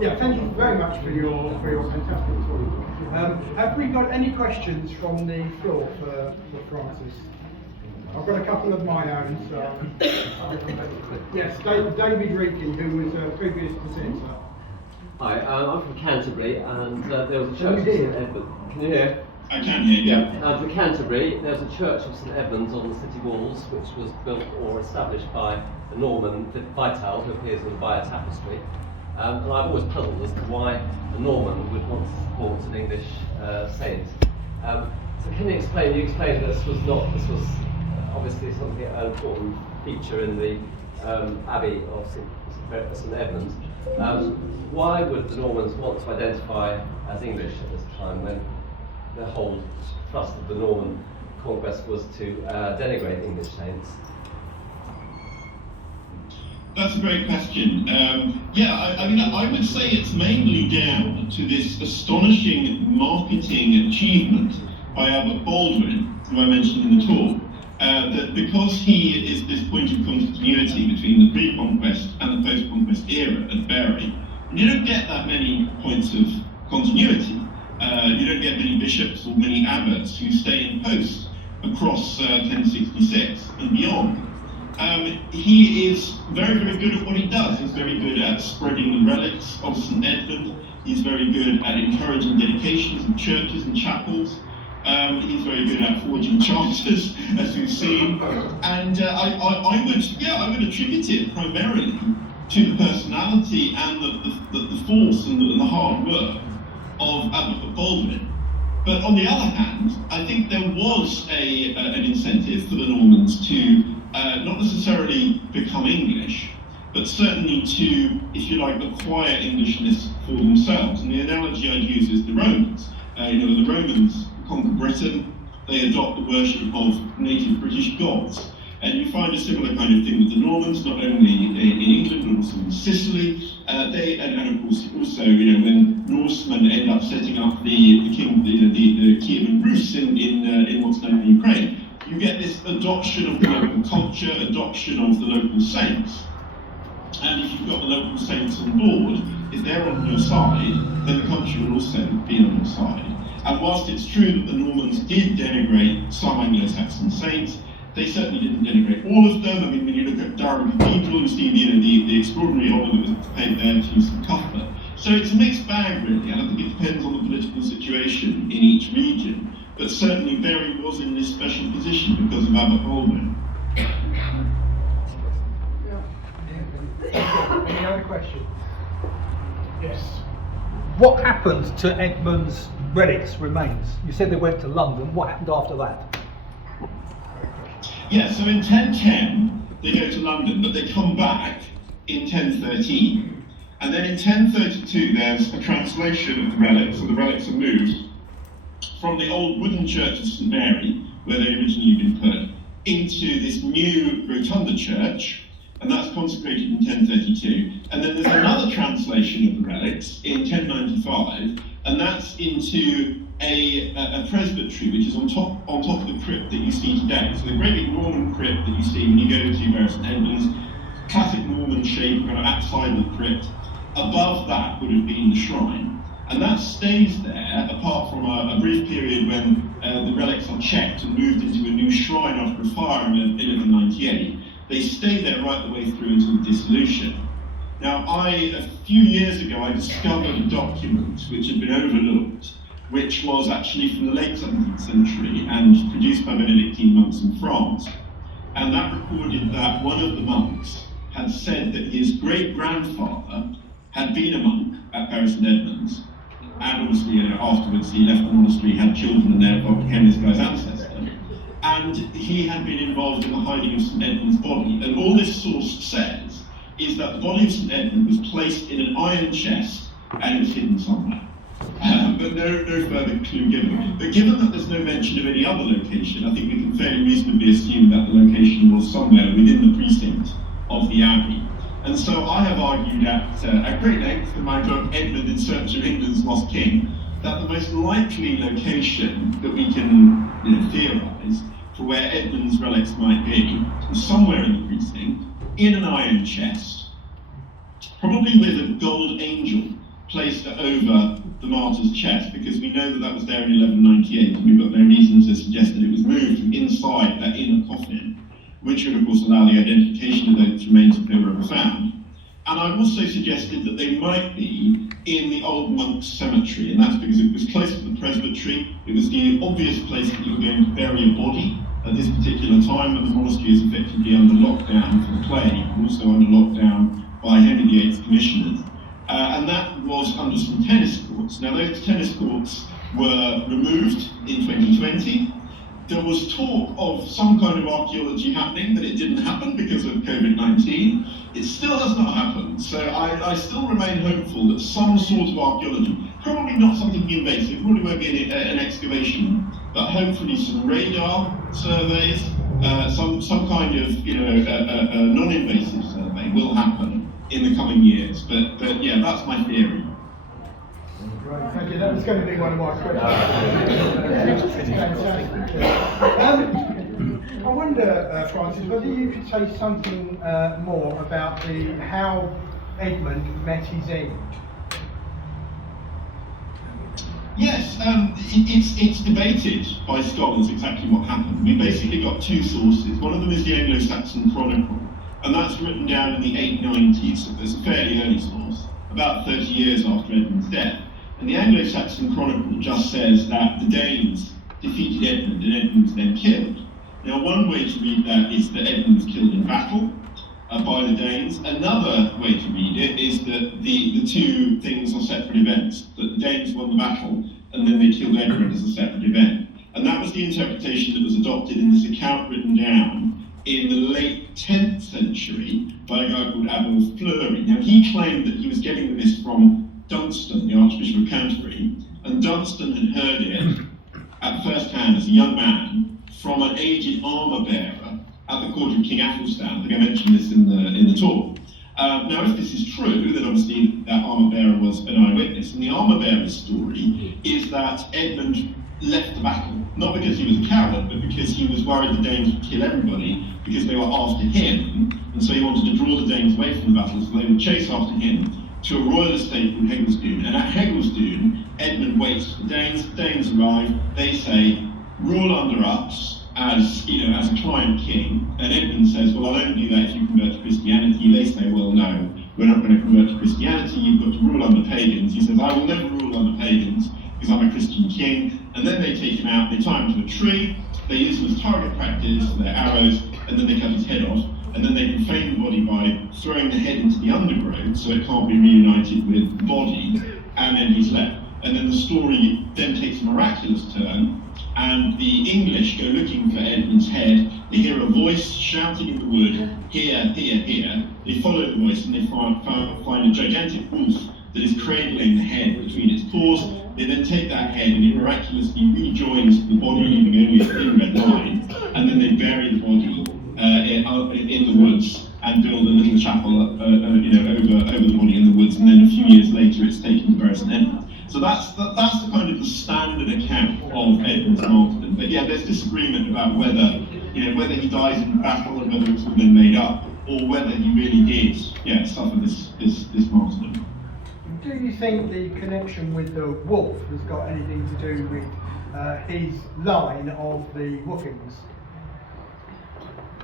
Yeah, thank you very much for your fantastic talk. Have we got any questions from the floor for Francis? I've got a couple of my own. So yes, David Reekin, who was a previous presenter. Hi, I'm from Canterbury, and there was a church of St Edmund. Can you hear? I can hear you. Yeah. For Canterbury, there's a church of St Edmund's on the city walls, which was built or established by a Norman, Vital, who appears in the Bayer tapestry. And I've always puzzled as to why a Norman would want to support an English saint. So can you explain? You explained that this was obviously something an important feature in the Abbey of St Edmund. Why would the Normans want to identify as English at this time, when the whole thrust of the Norman conquest was to denigrate English saints? That's a great question. I would say it's mainly down to this astonishing marketing achievement by Albert Baldwin, who I mentioned in the talk, that because he is this point of continuity between the pre-conquest and the post-conquest era at Bury, you don't get that many points of continuity. You don't get many bishops or many abbots who stay in post across 1066 and beyond. He is very, very good at what he does. He's very good at spreading the relics of St Edmund. He's very good at encouraging dedications of churches and chapels. He's very good at forging charters, as we've seen. And I would attribute it primarily to the personality and the force and the hard work of Albert Baldwin. But on the other hand, I think there was an incentive for the Normans to not necessarily become English, but certainly to, if you like, acquire Englishness for themselves. And the analogy I'd use is the Romans. The Romans conquer Britain, they adopt the worship of native British gods. And you find a similar kind of thing with the Normans, not only in England, but also in Sicily. And of course, also, when Norsemen end up setting up the Kievan Rus in what's known as Ukraine, you get this adoption of the local culture, adoption of the local saints. And if you've got the local saints on board, if they're on your side, then the country will also be on your side. And whilst it's true that the Normans did denigrate some Anglo-Saxon saints, they certainly didn't denigrate all of them. I mean, when you look at Durham Cathedral, you see the extraordinary honour that was paid there to St Cuthbert. So it's a mixed bag, really, and I think it depends on the political situation in each region. But certainly Bury was in this special position because of Albert Baldwin. Any other questions? Yes. What happened to Edmund's relics, remains? You said they went to London. What happened after that? Yeah, so in 1010, they go to London, but they come back in 1013. And then in 1032, there's a translation of the relics, so the relics are moved from the old wooden church of St Mary, where they'd originally been put, into this new rotunda church, and that's consecrated in 1032. And then there's another translation of the relics in 1095, and that's into a presbytery, which is on top of the crypt that you see today. So the great big Norman crypt that you see when you go to Bury St Edmunds, classic Norman shape, kind of outside of the crypt. Above that would have been the shrine. And that stays there, apart from a brief period when the relics are checked and moved into a new shrine after a fire in 1198. They stay there right the way through until dissolution. Now, a few years ago, I discovered a document which had been overlooked, which was actually from the late 17th century and produced by Benedictine monks in France. And that recorded that one of the monks had said that his great-grandfather had been a monk at Bury St Edmunds, and obviously afterwards he left the monastery, had children, and therefore became this guy's ancestor. And he had been involved in the hiding of St Edmund's body. And all this source says is that the body of St Edmund was placed in an iron chest and it was hidden somewhere. But no further clue given. But given that there's no mention of any other location, I think we can fairly reasonably assume that the location was somewhere within the precinct of the Abbey. And so I have argued at great length in my book, Edmund in Search of England's Lost King, that the most likely location that we can theorise for where Edmund's relics might be is somewhere in the precinct, in an iron chest, probably with a gold angel placed over the martyr's chest, because we know that that was there in 1198, and we've got no reason to suggest that it was moved from inside that inner coffin, which would of course allow the identification of those remains if they were ever found. And I've also suggested that they might be in the old monks' cemetery, and that's because it was close to the presbytery. It was the obvious place that you were going to bury a body at this particular time, when the monastery is effectively under lockdown for the plague, and also under lockdown by Henry VIII's commissioners. And that was under some tennis courts. Now, those tennis courts were removed in 2020. There was talk of some kind of archaeology happening, but it didn't happen because of COVID-19. It still has not happened, so I still remain hopeful that some sort of archaeology, probably not something invasive, probably won't be an excavation, but hopefully some radar surveys, some kind of non-invasive survey will happen in the coming years. But yeah, that's my theory. Right, thank you. That was going to be one of my questions. Fantastic. I wonder, Francis, whether you could say something more about how Edmund met his end. Yes, it's debated by scholars exactly what happened. We've basically got two sources. One of them is the Anglo-Saxon Chronicle, and that's written down in the 890s, so it's a fairly early source, about 30 years after Edmund's death. And the Anglo-Saxon Chronicle just says that the Danes defeated Edmund and Edmund was then killed. Now, one way to read that is that Edmund was killed in battle by the Danes. Another way to read it is that the two things are separate events, that the Danes won the battle and then they killed Edmund as a separate event. And that was the interpretation that was adopted in this account written down in the late 10th century by a guy called Abbey of Fleury. Now, he claimed that he was getting this from Dunstan, the Archbishop of Canterbury, and Dunstan had heard it at first hand as a young man from an aged armour-bearer at the court of King Athelstan. I think I mentioned this in the talk. Now, if this is true, then obviously that armour-bearer was an eyewitness, and the armour-bearer's story is that Edmund left the battle, not because he was a coward, but because he was worried the Danes would kill everybody, because they were after him, and so he wanted to draw the Danes away from the battle, so they would chase after him to a royal estate called Hegelsdune. And at Hegelsdune, Edmund waits for the Danes. The Danes arrive. They say, "Rule under us as a client king." And Edmund says, "Well, I'll only do that if you convert to Christianity." They say, "Well, no, we're not going to convert to Christianity. You've got to rule under pagans." He says, "I will never rule under pagans because I'm a Christian king." And then they take him out. They tie him to a tree. They use him as target practice for their arrows, and then they cut his head off. And then they profane the body by throwing the head into the undergrowth so it can't be reunited with the body, and then he's left. And then the story then takes a miraculous turn, and the English go looking for Edmund's head. They hear a voice shouting in the wood, "Here, here, here." They follow the voice and they find a gigantic wolf that is cradling the head between its paws. They then take that head and it miraculously rejoins the body, leaving only a thin red line, and then they bury the body in the woods and build a little chapel over the body in the woods, and then a few years later it's taken to bury St Edmund. So that's the kind of the standard account of Edmund's martyrdom. But yeah, there's disagreement about whether he dies in battle and whether it's all been made up, or whether he really did suffer this martyrdom. Do you think the connection with the wolf has got anything to do with his line of the Woofings?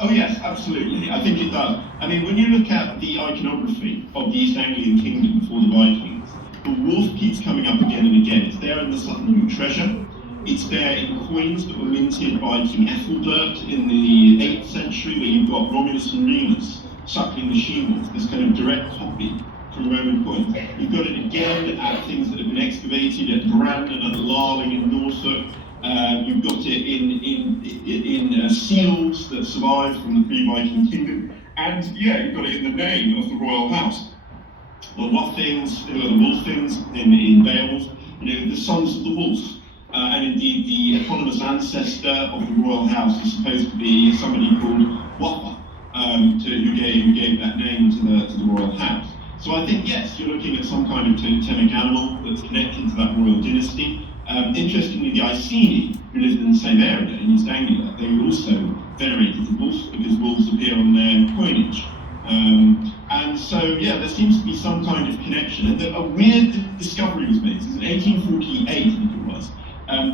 Oh yes, absolutely. I think it does. I mean, when you look at the iconography of the East Anglian kingdom before the Vikings, the wolf keeps coming up again and again. It's there in the Sutton treasure. It's there in coins that were minted by King Ethelbert in the 8th century, where you've got Romulus and Remus suckling the she-wolf, this kind of direct copy from Roman coins. You've got it again at things that have been excavated at Brandon and Larling in Norfolk. You've got it in seals that survived from the pre-Viking kingdom, and you've got it in the name of the royal house. The Woofings, the Wolfings in Beowulf, the sons of the wolf, and indeed the eponymous ancestor of the royal house is supposed to be somebody called Woffa, who gave that name to the royal house. So I think yes, you're looking at some kind of totemic animal that's connected to that royal dynasty. Interestingly, the Iceni, who lived in the same area in East Anglia, they were also venerated the wolf because wolves appear on their coinage. And so, yeah, there seems to be some kind of connection. And a weird discovery was made. This is in 1848, I think it was,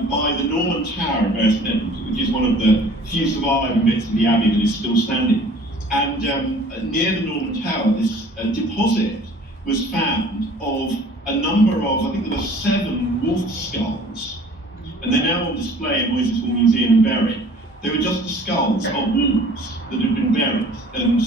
by the Norman Tower of St Edmund, which is one of the few surviving bits of the Abbey that is still standing. And near the Norman Tower, this deposit was found of a number of, I think there were 7 wolf skulls, and they're now on display in Moises Hall Museum in Bury. They were just the skulls of wolves that had been buried, and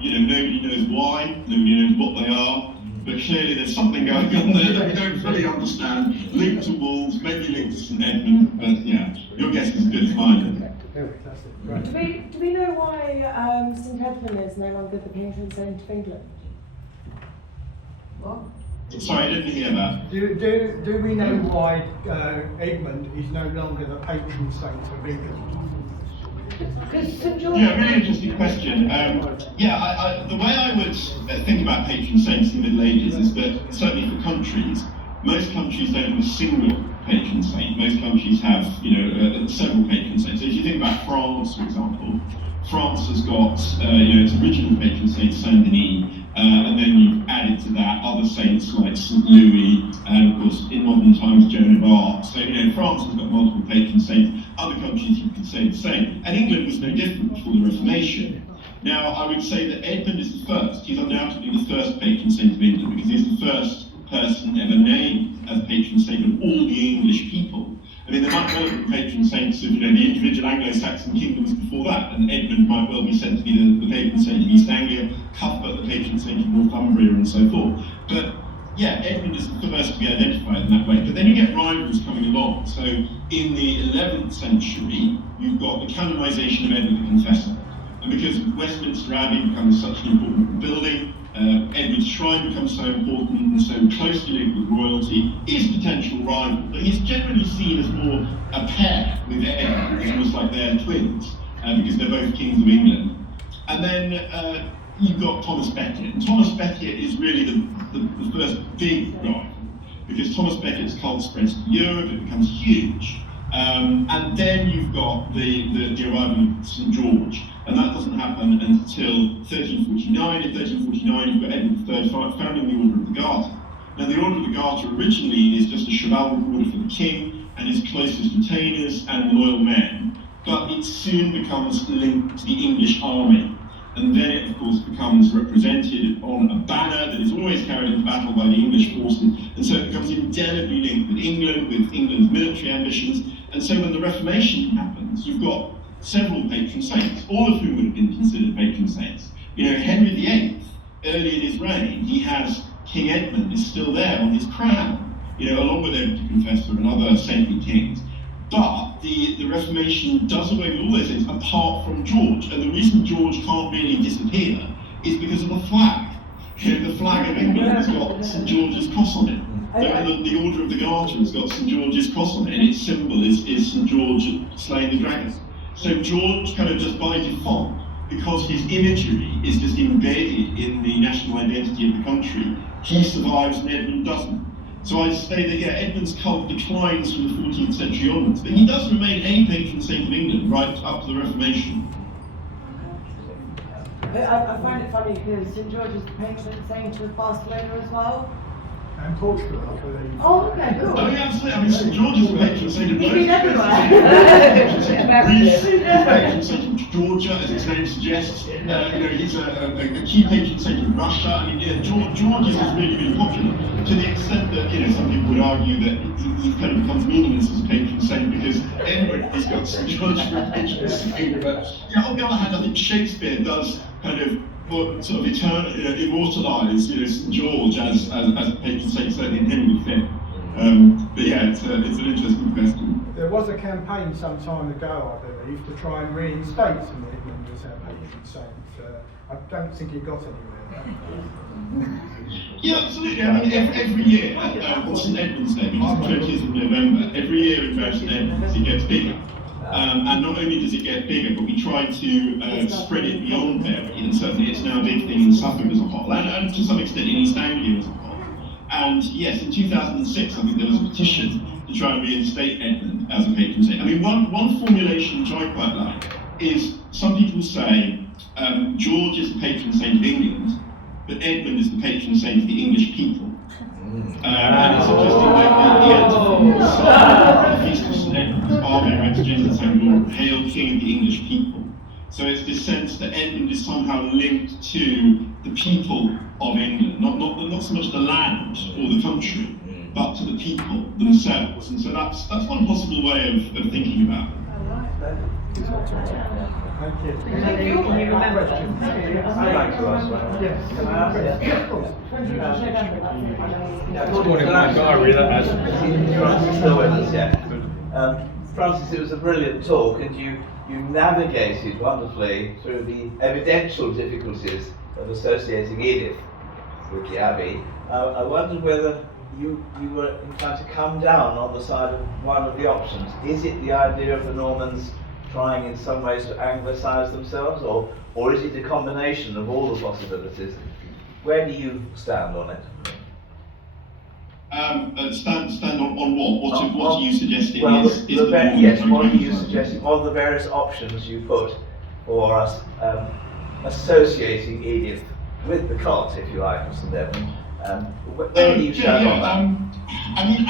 nobody knows why, nobody knows what they are, but clearly there's something going on there that we don't fully understand, linked to wolves, maybe linked to St Edmund, but yeah, your guess is as good as mine. Do we know why St Edmund is no longer the patron saint of England? What? Sorry, I didn't hear that. Do we know why Edmund is no longer the patron saint of England? Because St George. Yeah, really interesting question. The way I would think about patron saints in the Middle Ages is that, certainly for countries, most countries don't have a single patron saint. Most countries have, several patron saints. So if you think about France, for example, France has got, its original patron saint, Saint Denis, and then you've added to that other saints like St Louis, and of course, in modern times, Joan of Arc. So, France has got multiple patron saints. Other countries, you could say the same. And England was no different before the Reformation. Now, I would say that Edmund is the first. He's undoubtedly the first patron saint of England, because he's the first person ever named as patron saint of all the English people. I mean, there might well have been patron saints of the individual Anglo-Saxon kingdoms before that, and Edmund might well be said to be the patron saint of East Anglia, Cuthbert the patron saint of Northumbria, and so forth. But yeah, Edmund is the first to be identified in that way. But then you get rivals coming along. So in the 11th century, you've got the canonisation of Edward the Confessor. And because Westminster Abbey becomes such an important building, Edward's shrine becomes so important and so closely linked with royalty, is potential rival. But he's generally seen as more a pair with Edward, it's almost like they're twins, because they're both kings of England. And then you've got Thomas Becket. And Thomas Becket is really the first big rival, because Thomas Becket's cult spreads to Europe, it becomes huge. And then you've got the arrival of St George, and that doesn't happen until 1349. In 1349, you've got Edward III founding the Order of the Garter. Now, the Order of the Garter originally is just a chivalric order for the king and his closest retainers and loyal men, but it soon becomes linked to the English army. And then it, of course, becomes represented on a banner that is always carried into battle by the English forces, and so it becomes indelibly linked with England, with England's military ambitions. And so when the Reformation happens, you've got several patron saints, all of whom would have been considered patron saints. Henry VIII, early in his reign, he has King Edmund is still there on his crown, along with Edward the Confessor and other saintly kings. But the Reformation does away with all those things apart from George. And the reason George can't really disappear is because of the flag. The flag of England has got St George's cross on it. The Order of the Garter has got St George's cross on it, and its symbol is St George slaying the dragon. So George kind of just by default, because his imagery is just embedded in the national identity of the country, he survives and Edmund doesn't. So I'd say that, Edmund's cult declines from the 14th century onwards, but he does remain a patron saint of England right up to the Reformation. I find it funny because St George is the patron saint of Barcelona as well. And Portugal, I believe. Oh, okay, cool. Oh yeah, absolutely. I mean, St George is the patron saint of both. He's been everywhere. Greece, patron saint of Georgia, as its name suggests. He's a key patron saint of Russia. I mean, George is really, really popular, to the extent that, some people would argue that he kind of becomes meaningless as a patron saint because everybody's got St George for a patron saint. But on the other hand, I think Shakespeare does kind of sort of immortalise, St George as a patron saint, certainly in Henry V. But yeah, it's an interesting question. There was a campaign some time ago, I believe, to try and reinstate St Edmund as our patron saint. I don't think it got anywhere. Yeah, absolutely. I mean, every year on St Edmund's Day, which is the 20th of November, every year in Bury St Edmunds it gets bigger. And not only does it get bigger, but we try to spread it beyond Bury, and certainly it's now a big thing in Suffolk as a whole, and to some extent in East Anglia as a whole. And yes, in 2006, I think there was a petition to try and reinstate Edmund as a patron saint. I mean, one formulation which I quite like is, some people say George is the patron saint of England, but Edmund is the patron saint of the English people. And it's interesting that the antiphons of the Feast of St Edmund, Ave Regis St Lord, Hail King of the English people. So it's this sense that Edmund is somehow linked to the people of England, not so much the land or the country, but to the people themselves. And so that's one possible way of thinking about it. Thank you. Thank you. Can you remember? I'd like to ask one. Yes. Can I ask? Yeah, of course. Francis still with us, yeah. Francis, it was a brilliant talk, and you navigated wonderfully through the evidential difficulties of associating Edith with the Abbey. I wondered whether you were inclined to come down on the side of one of the options. Is it the idea of the Normans trying in some ways to anglicise themselves, or is it a combination of all the possibilities? Where do you stand on it? Stand on what? What are you suggesting is the yes, what are you suggesting? Of the various options you put for us associating Edith with the cult, if you like, of St Edmund, where do you stand on that? I mean,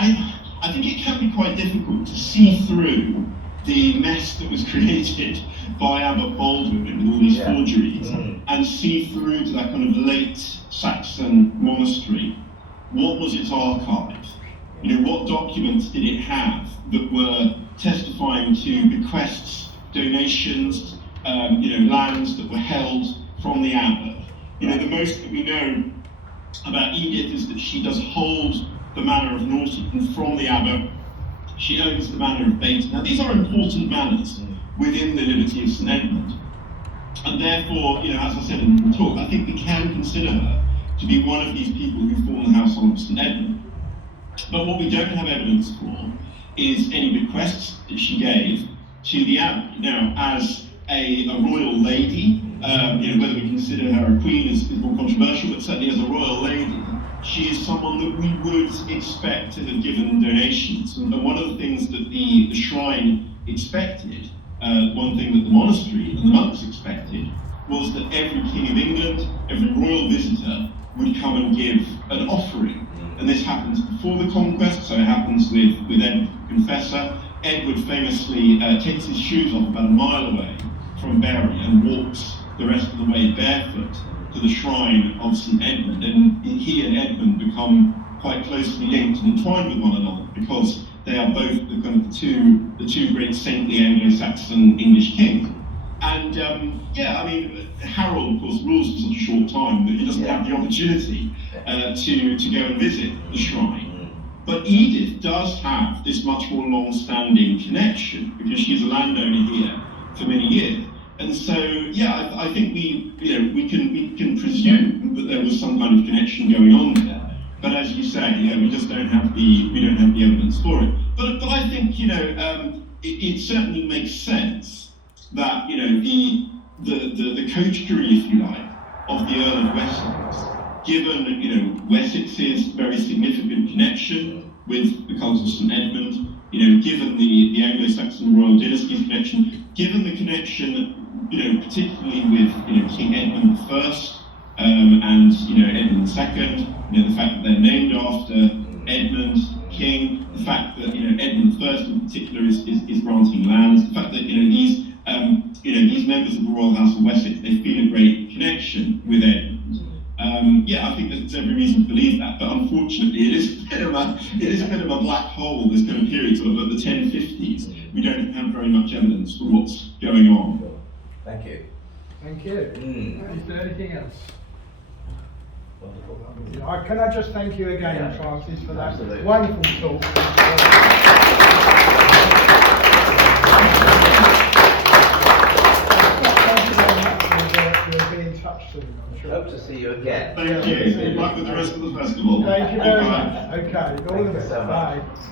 I think it can be quite difficult to see through the mess that was created by Abbot Baldwin with all these forgeries, and see through to that kind of late Saxon monastery. What was its archive? What documents did it have that were testifying to bequests, donations, lands that were held from the abbot? The most that we know about Edith is that she does hold the manor of Norton from the abbot. She owns the manor of Bayton. Now, these are important manors within the liberty of St Edmund, and therefore, as I said in the talk, I think we can consider her to be one of these people who form the household of St Edmund. But what we don't have evidence for is any bequests that she gave to the abbey. Now, as a royal lady, whether we consider her a queen is more controversial, but certainly as a royal lady, she is someone that we would expect to have given donations. And one of the things that the shrine expected, one thing that the monastery and the monks expected, was that every king of England, every royal visitor, would come and give an offering. And this happens before the conquest, so it happens with Edward the Confessor. Edward famously takes his shoes off about a mile away from Bury and walks the rest of the way barefoot to the shrine of St Edmund. And he and Edmund become quite closely linked and entwined with one another, because they are both the kind of the two great saintly Anglo-Saxon English kings. And Harold, of course, rules for such a short time that he doesn't have the opportunity to go and visit the shrine. But Edith does have this much more long-standing connection, because she's a landowner here for many years. And so, I think we can presume that there was some kind of connection going on there. But as you say, we just don't have the evidence for it. But I think it certainly makes sense that the coterie, if you like, of the Earl of Wessex, given Wessex's very significant connection with the cult of St Edmund, given the Anglo-Saxon royal dynasty's connection, given the connection, particularly with King Edmund I and Edmund II, the fact that they're named after Edmund King, the fact that Edmund I in particular is granting lands, the fact that these members of the Royal House of Wessex, they feel a great connection with Edmund. I think there's every reason to believe that, but unfortunately it is a bit of a black hole, this kind of period, sort of at the 1050s. We don't have very much evidence for what's going on. Thank you. Thank you. Is there anything else? Wonderful. Can I just thank you again, Francis, for that Absolutely. wonderful talk. Thank you very much. We'll be in touch soon, I'm sure. Hope to see you again. Thank you. Good luck with the rest of the festival. Thank you very Bye. much. Okay, all the best. so much. Bye.